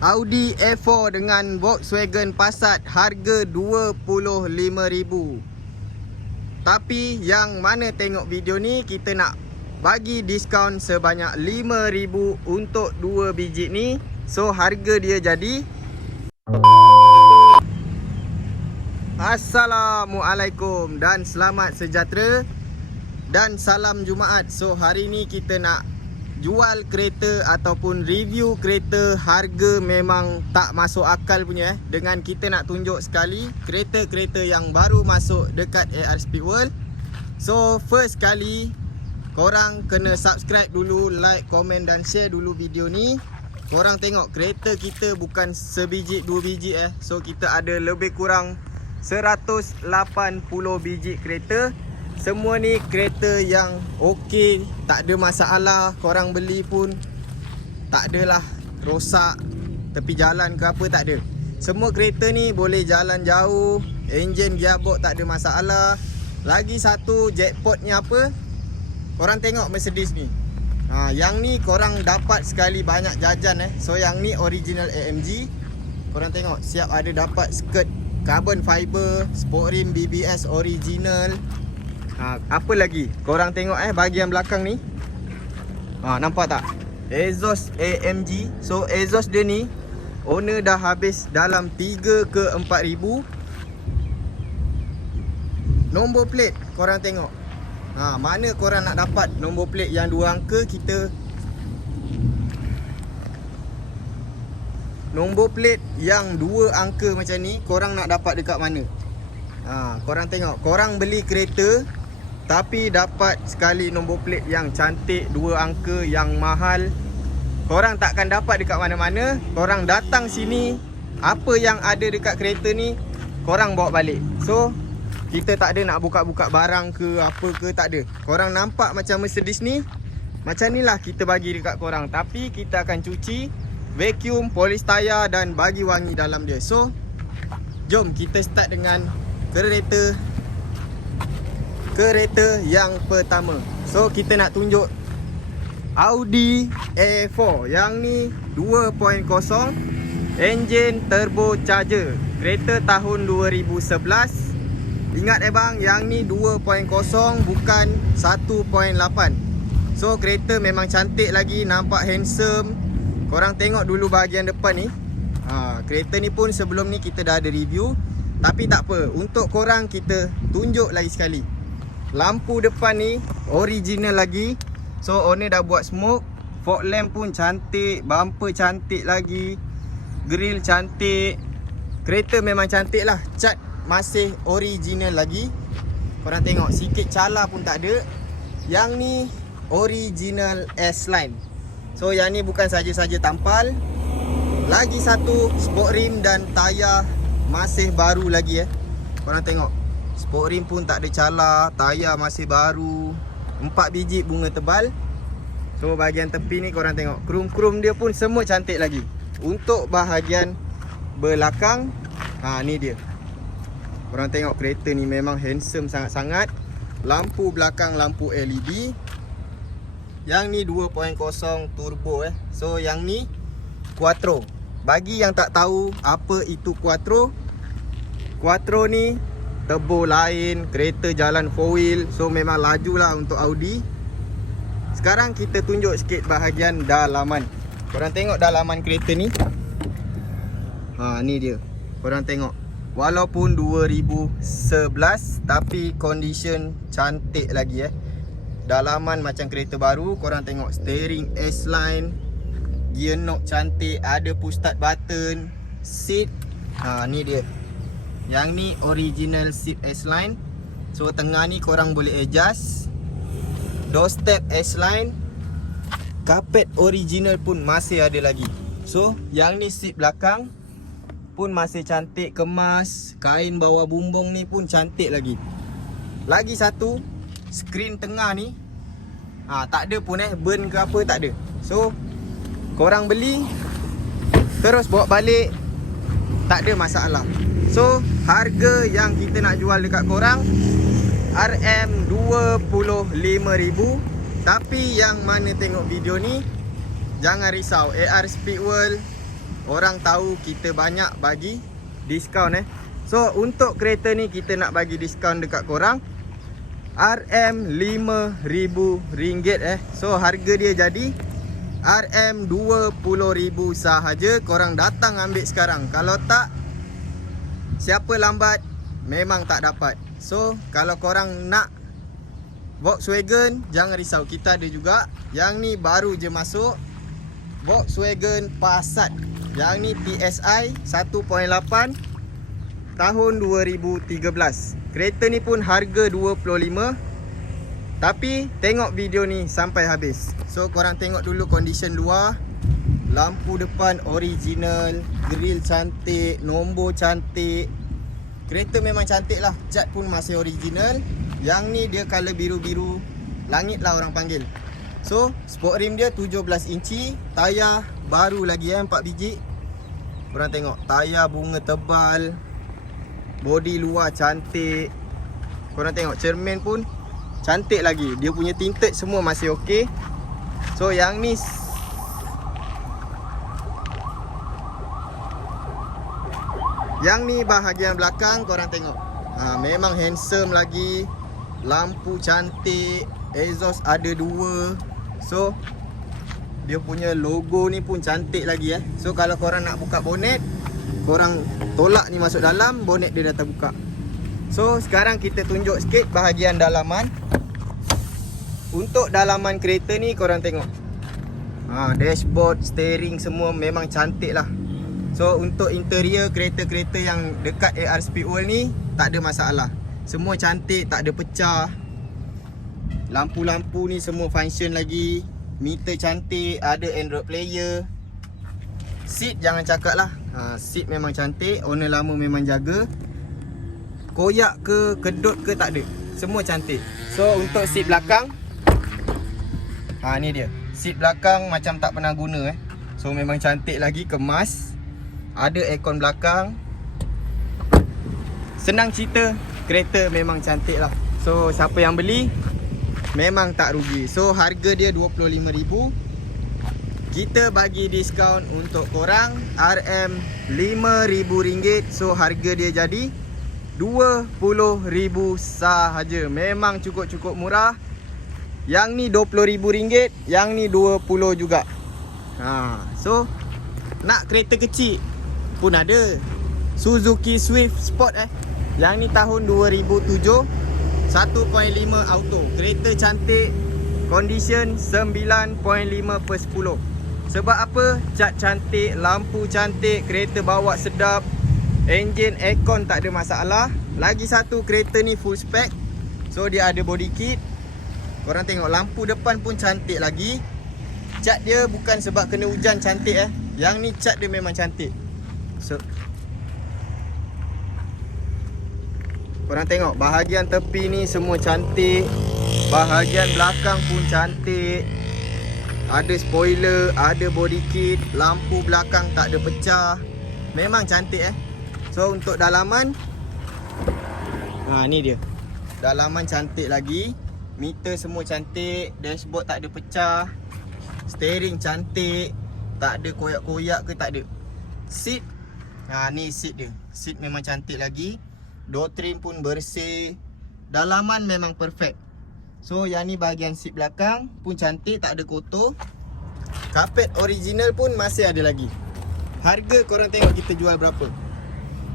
Audi A4 dengan Volkswagen Passat harga 25,000. Tapi yang mana tengok video ni, kita nak bagi diskaun sebanyak 5,000 untuk 2 biji ni. So harga dia jadi Assalamualaikum dan selamat sejahtera dan salam Jumaat. So hari ni kita nak jual kereta ataupun review kereta harga memang tak masuk akal punya dengan kita nak tunjuk sekali kereta-kereta yang baru masuk dekat AR Speedworld. So first kali korang kena subscribe dulu, like, komen dan share dulu video ni. Korang tengok kereta kita bukan sebiji dua biji So kita ada lebih kurang 180 biji kereta. Semua ni kereta yang okey, tak ada masalah. Korang beli pun tak adalah rosak tepi jalan ke apa, tak ada. Semua kereta ni boleh jalan jauh, enjin, gearbox tak ada masalah. Lagi satu jackpotnya apa? Korang tengok Mercedes ni. Yang ni korang dapat sekali banyak jajan So yang ni original AMG. Korang tengok siap ada dapat skirt carbon fiber, sport rim BBS original. Apa lagi? Korang tengok bahagian belakang ni. Nampak tak? Exhaust AMG. So exhaust dia ni owner dah habis dalam 3 ke 4 ribu. Nombor plate korang tengok. Mana korang nak dapat nombor plate yang 2 angka? Nombor plate yang 2 angka macam ni korang nak dapat dekat mana? Korang tengok, korang beli kereta tapi dapat sekali nombor plate yang cantik 2 angka yang mahal, korang takkan dapat dekat mana-mana. Korang datang sini, apa yang ada dekat kereta ni korang bawa balik. So kita tak ada nak buka-buka barang ke apa ke, tak ada. Korang nampak macam Mercedes ni, macam ni lah kita bagi dekat korang. Tapi kita akan cuci, vacuum, polish tayar dan bagi wangi dalam dia. So jom kita start dengan kereta yang pertama. So kita nak tunjuk Audi A4. Yang ni 2.0 engine turbocharger, kereta tahun 2011. Ingat bang, yang ni 2.0 bukan 1.8. So kereta memang cantik lagi, nampak handsome. Korang tengok dulu bahagian depan ni. Kereta ni pun sebelum ni kita dah ada review, tapi tak apa, untuk korang kita tunjuk lagi sekali. Lampu depan ni original lagi. So owner dah buat smoke. Fog lamp pun cantik, bumper cantik lagi, grill cantik. Kereta memang cantik lah. Cat masih original lagi. Korang tengok, sikit cala pun tak ada. Yang ni original S-Line. So yang ni bukan saja-saja tampal. Lagi satu, sport rim dan tayar masih baru lagi Korang tengok, sport rim pun tak ada cala, tayar masih baru, 4 biji bunga tebal. So bahagian tepi ni korang tengok, krum-krum dia pun semua cantik lagi. Untuk bahagian belakang, ni dia. Korang tengok kereta ni memang handsome sangat-sangat. Lampu belakang lampu LED. Yang ni 2.0 turbo So yang ni Quattro. Bagi yang tak tahu apa itu Quattro, Quattro ni turbo lain, kereta jalan 4 wheel. So memang laju lah untuk Audi. Sekarang kita tunjuk sikit bahagian dalaman. Korang tengok dalaman kereta ni. Ni dia. Korang tengok, walaupun 2011 tapi condition cantik lagi Dalaman macam kereta baru. Korang tengok steering S-Line, gear knob cantik, ada push start button, seat. Ni dia. Yang ni original seat S-Line. So tengah ni korang boleh adjust. Doorstep S-Line. Carpet original pun masih ada lagi. So yang ni seat belakang pun masih cantik, kemas. Kain bawah bumbung ni pun cantik lagi. Lagi satu, skrin tengah ni tak ada pun burn ke apa, tak ada. So korang beli terus bawa balik, tak ada masalah. So harga yang kita nak jual dekat korang RM25,000. Tapi yang mana tengok video ni, jangan risau, AR Speedworld orang tahu kita banyak bagi diskaun So untuk kereta ni kita nak bagi diskaun dekat korang RM5,000 So harga dia jadi RM20,000 sahaja. Korang datang ambil sekarang. Kalau tak, siapa lambat memang tak dapat. So kalau korang nak Volkswagen, jangan risau, kita ada juga. Yang ni baru je masuk, Volkswagen Passat. Yang ni TSI 1.8 tahun 2013. Kereta ni pun harga 25. Tapi tengok video ni sampai habis. So korang tengok dulu kondisi luar. Lampu depan original, grill cantik, nombor cantik. Kereta memang cantik lah. Cat pun masih original. Yang ni dia color biru-biru langit lah orang panggil. So sport rim dia 17 inci. Tayar baru lagi 4 biji. Korang tengok, tayar bunga tebal. Body luar cantik. Korang tengok cermin pun cantik lagi. Dia punya tinted semua masih okey. So yang ni bahagian belakang. Korang tengok, memang handsome lagi. Lampu cantik. Exhaust ada 2. So dia punya logo ni pun cantik lagi So kalau korang nak buka bonet, korang tolak ni masuk dalam, bonet dia dah terbuka. So sekarang kita tunjuk sikit bahagian dalaman. Untuk dalaman kereta ni korang tengok, dashboard, steering semua memang cantik lah. So untuk interior kereta-kereta yang dekat AR Speedworld ni tak ada masalah. Semua cantik, tak ada pecah. Lampu-lampu ni semua function lagi. Meter cantik, ada Android player. Seat jangan cakap lah, seat memang cantik. Owner lama memang jaga. Koyak ke, kedut ke tak ada. Semua cantik. So untuk seat belakang, ni dia. Seat belakang macam tak pernah guna So memang cantik lagi, kemas. Ada aircon belakang. Senang cerita, kereta memang cantik lah. So siapa yang beli memang tak rugi. So harga dia RM25,000. Kita bagi diskaun untuk korang RM5,000. So harga dia jadi RM20,000 sahaja. Memang cukup-cukup murah. Yang ni RM20,000, yang ni RM20 juga. So nak kereta kecil pun ada. Suzuki Swift Sport Yang ni tahun 2007, 1.5 auto. Kereta cantik. Condition 9.5/10. Sebab apa? Cat cantik, lampu cantik, kereta bawa sedap. Enjin, aircon tak ada masalah. Lagi satu, kereta ni full spec. So dia ada body kit. Korang tengok, lampu depan pun cantik lagi. Cat dia bukan sebab kena hujan cantik Yang ni cat dia memang cantik. So korang tengok, bahagian tepi ni semua cantik. Bahagian belakang pun cantik. Ada spoiler, ada body kit. Lampu belakang tak ada pecah. Memang cantik So untuk dalaman, ni dia. Dalaman cantik lagi. Meter semua cantik. Dashboard tak ada pecah. Steering cantik. Tak ada koyak-koyak ke, tak ada. Seat, ni seat dia. Seat memang cantik lagi. Door trim pun bersih. Dalaman memang perfect. So yang ni bahagian seat belakang pun cantik, tak ada kotor. Karpet original pun masih ada lagi. Harga korang tengok kita jual berapa?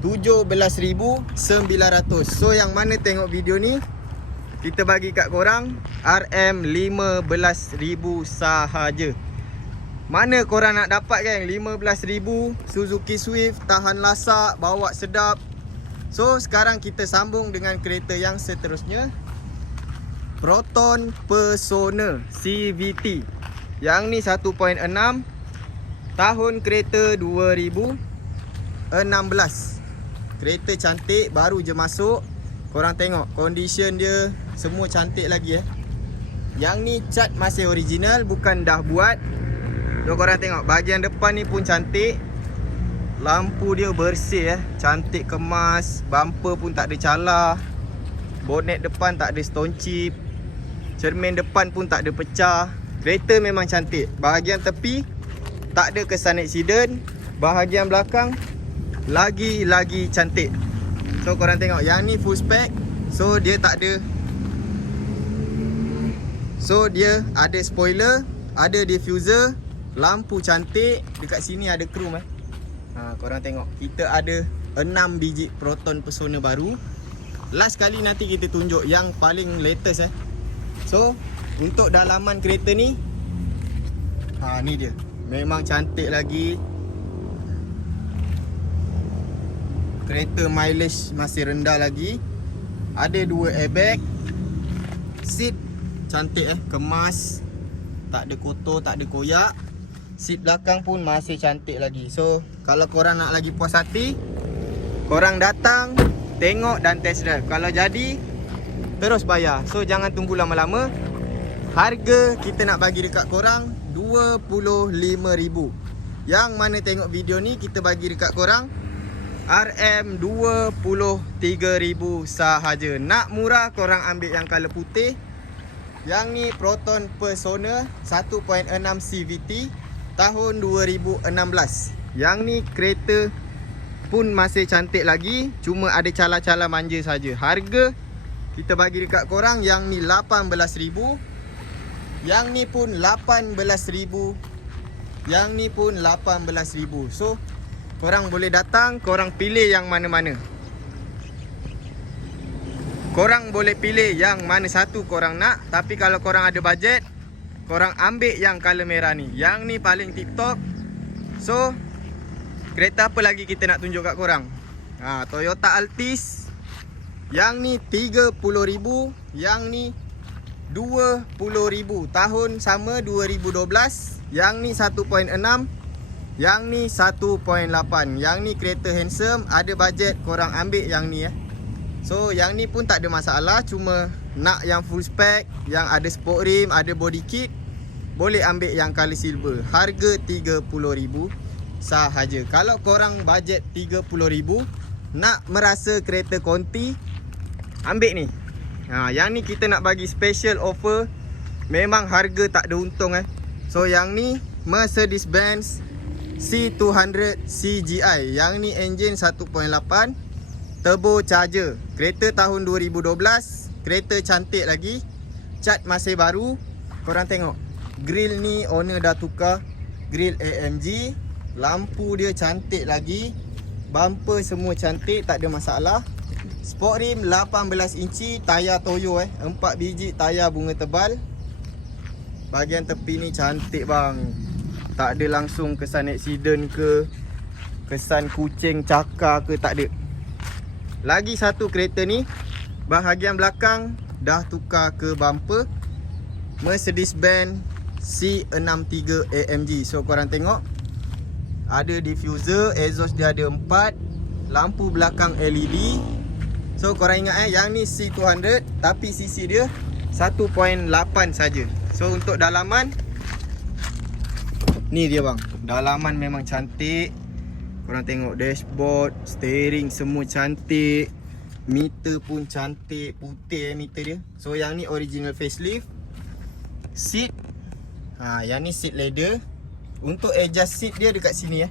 RM17,900. So yang mana tengok video ni, kita bagi kat korang RM15,000 sahaja. Mana korang nak dapat kan RM15,000 Suzuki Swift, tahan lasak, bawa sedap. So sekarang kita sambung dengan kereta yang seterusnya, Proton Persona CVT. Yang ni 1.6 tahun kereta 2016. Kereta cantik, baru je masuk. Korang tengok condition dia semua cantik lagi Yang ni cat masih original, bukan dah buat. So korang tengok bahagian depan ni pun cantik. Lampu dia bersih cantik, kemas. Bumper pun tak ada calar. Bonet depan tak ada stone chip. Cermin depan pun tak ada pecah. Kereta memang cantik. Bahagian tepi tak ada kesan accident. bahagian belakang lagi cantik. So korang tengok, yang ni full spec. So dia tak ada, so dia ada spoiler, ada diffuser, lampu cantik. Dekat sini ada chrome korang tengok, kita ada 6 biji Proton Persona baru. Last kali nanti kita tunjuk yang paling latest So untuk dalaman kereta ni, ni dia, memang cantik lagi. Kereta mileage masih rendah lagi. Ada 2 airbag. Seat cantik kemas, tak ada kotor, tak ada koyak. Seat belakang pun masih cantik lagi. So kalau korang nak lagi puas hati, korang datang, tengok dan test drive. Kalau jadi, terus bayar. So jangan tunggu lama-lama. Harga kita nak bagi dekat korang 25,000. Yang mana tengok video ni, kita bagi dekat korang RM23,000 sahaja. Nak murah, korang ambil yang color putih. Yang ni Proton Persona 1.6 CVT tahun 2016. Yang ni kereta pun masih cantik lagi, cuma ada cala-cala manja saja. Harga kita bagi dekat korang, yang ni 18,000. Yang ni pun 18,000. Yang ni pun 18,000. So korang boleh datang, korang pilih yang mana-mana. Korang boleh pilih yang mana satu korang nak. Tapi kalau korang ada bajet, korang ambil yang color merah ni. Yang ni paling tip top. So kereta apa lagi kita nak tunjuk kat korang? Toyota Altis. Yang ni 30,000. Yang ni 20,000. Tahun sama 2012. Yang ni 1.6. Yang ni 1.8. Yang ni kereta handsome. Ada bajet, korang ambil yang ni So yang ni pun tak ada masalah. Cuma nak yang full spec, yang ada sport rim, ada body kit, boleh ambil yang color silver. Harga 30,000 sahaja. Kalau korang bajet 30,000, nak merasa kereta konti, ambil ni. Yang ni kita nak bagi special offer. Memang harga tak ada untung So yang ni Mercedes-Benz C200 CGI. Yang ni engine 1.8 turbo charger. Kereta tahun 2012. Kereta cantik lagi. Cat masih baru. Korang tengok, grill ni owner dah tukar. Grill AMG. Lampu dia cantik lagi. Bumper semua cantik, tak ada masalah. Sport rim 18 inci. Tayar Toyo 4 biji tayar bunga tebal. Bahagian tepi ni cantik bang. Tak ada langsung kesan accident ke, kesan kucing cakar ke, tak ada. Lagi satu kereta ni, bahagian belakang dah tukar ke bumper. Mercedes-Benz C63 AMG. So korang tengok, ada diffuser, exhaust dia ada 4, lampu belakang LED. So korang ingat yang ni C200 tapi cc dia 1.8 saja. So untuk dalaman, ni dia bang. Dalaman memang cantik. Korang tengok dashboard, steering semua cantik. Meter pun cantik, putih meter dia. So yang ni original facelift. Seat, yang ni seat leather. Untuk adjust seat dia dekat sini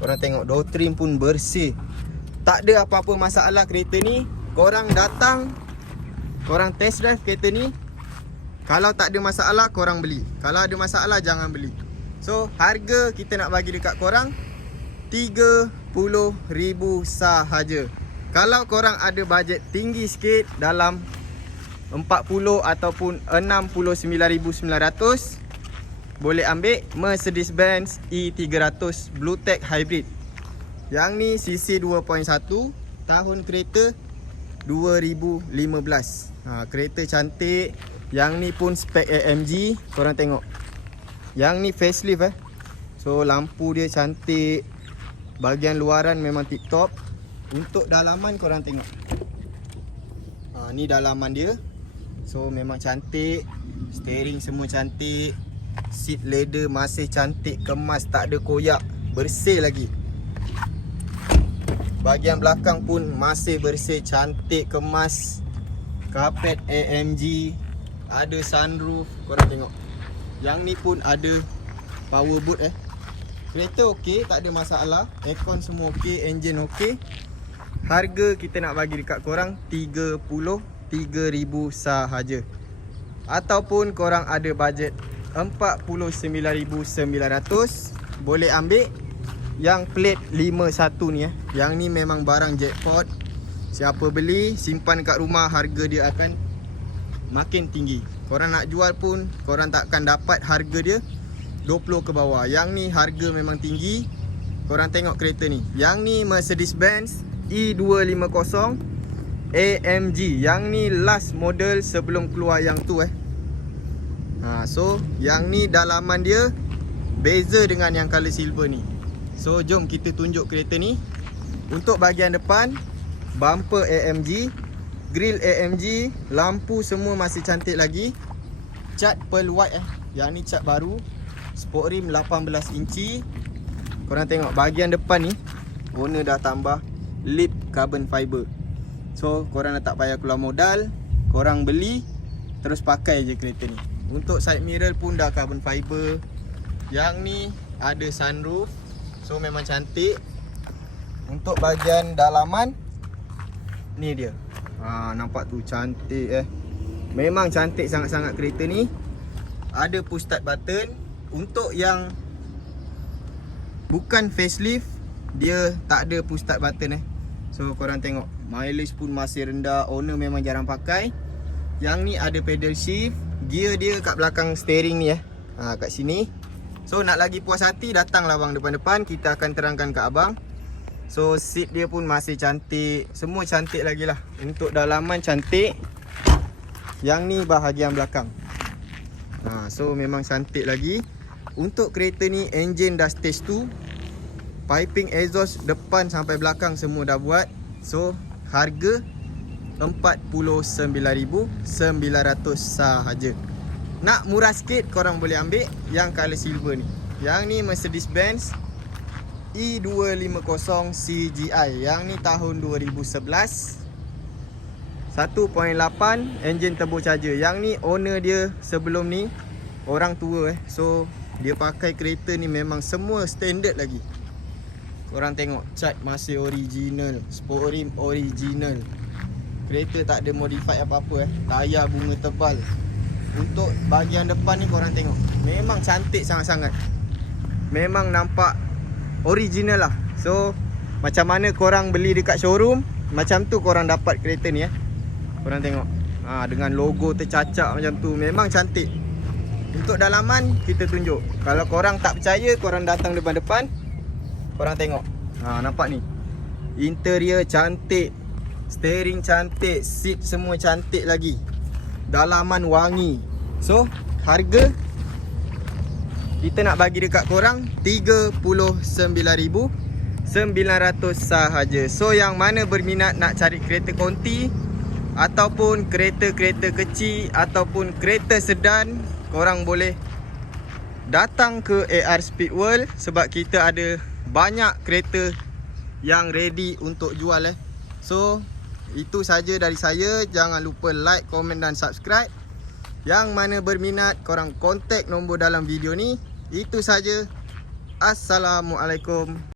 Korang tengok door trim pun bersih. Tak ada apa-apa masalah kereta ni. Korang datang, korang test drive kereta ni. Kalau tak ada masalah, korang beli. Kalau ada masalah, jangan beli. So harga kita nak bagi dekat korang 30,000 sahaja. Kalau korang ada bajet tinggi sikit, dalam 40 ataupun 69,900, boleh ambil Mercedes-Benz E300 Bluetech Hybrid. Yang ni cc 2.1, tahun kereta 2015. Kereta cantik. Yang ni pun spek AMG. Korang tengok, yang ni facelift So lampu dia cantik. Bahagian luaran memang tip top. Untuk dalaman korang tengok, ni dalaman dia. So memang cantik. Steering semua cantik. Seat leather masih cantik, kemas, tak ada koyak, bersih lagi. Bahagian belakang pun masih bersih, cantik, kemas. Karpet AMG. Ada sunroof. Korang tengok, yang ni pun ada power boot Kereta okey, tak ada masalah. Aircon semua okey, engine okey. Harga kita nak bagi dekat korang 33,000 sahaja. Ataupun korang ada bajet 49,900, boleh ambil yang plate 51 ni Yang ni memang barang jackpot. Siapa beli, simpan kat rumah, harga dia akan makin tinggi. Korang nak jual pun, korang takkan dapat harga dia 20 ke bawah. Yang ni harga memang tinggi. Korang tengok kereta ni. Yang ni Mercedes-Benz E250 AMG. Yang ni last model sebelum keluar yang tu So yang ni dalaman dia beza dengan yang color silver ni. So jom kita tunjuk kereta ni. Untuk bahagian depan, bumper AMG, grill AMG, lampu semua masih cantik lagi. Cat pearl white Yang ni cat baru. Sport rim 18 inci. Korang tengok bahagian depan ni, owner dah tambah lip carbon fiber. So korang dah tak payah keluar modal, korang beli terus pakai je kereta ni. Untuk side mirror pun dah carbon fiber. Yang ni ada sunroof. So memang cantik. Untuk bahagian dalaman, ni dia. Nampak tu cantik Memang cantik sangat-sangat kereta ni. Ada push start button. Untuk yang bukan facelift, dia tak ada push start button So korang tengok, mileage pun masih rendah. Owner memang jarang pakai. Yang ni ada pedal shift. Gear dia kat belakang steering ni kat sini. So nak lagi puas hati, datanglah abang depan-depan, kita akan terangkan kat abang. So seat dia pun masih cantik. Semua cantik lagi lah. Untuk dalaman cantik. Yang ni bahagian belakang. So memang cantik lagi. Untuk kereta ni, engine dah stage 2. Piping exhaust depan sampai belakang semua dah buat. So harga 49,900 sahaja. Nak murah sikit, korang boleh ambil yang color silver ni. Yang ni Mercedes-Benz E250 CGI. Yang ni tahun 2011, 1.8 engine turbocharger. Yang ni owner dia sebelum ni orang tua So dia pakai kereta ni memang semua standard lagi. Korang tengok, cat masih original, sport rim original. Kereta tak ada modify apa-apa Tayar bunga tebal. Untuk bahagian depan ni korang tengok, memang cantik sangat-sangat. Memang nampak original lah. So macam mana korang beli dekat showroom, macam tu korang dapat kereta ni Korang tengok, dengan logo tercacak macam tu, memang cantik. Untuk dalaman kita tunjuk. Kalau korang tak percaya, korang datang depan-depan, korang tengok. Nampak ni, interior cantik, steering cantik, seat semua cantik lagi, dalaman wangi. So harga kita nak bagi dekat korang 39,900 sahaja. So yang mana berminat nak cari kereta konti ataupun kereta-kereta kecil ataupun kereta sedan, korang boleh datang ke AR Speed World. Sebab kita ada banyak kereta yang ready untuk jual So itu saja dari saya. Jangan lupa like, komen dan subscribe. Yang mana berminat, korang kontak nombor dalam video ni. Itu saja. Assalamualaikum.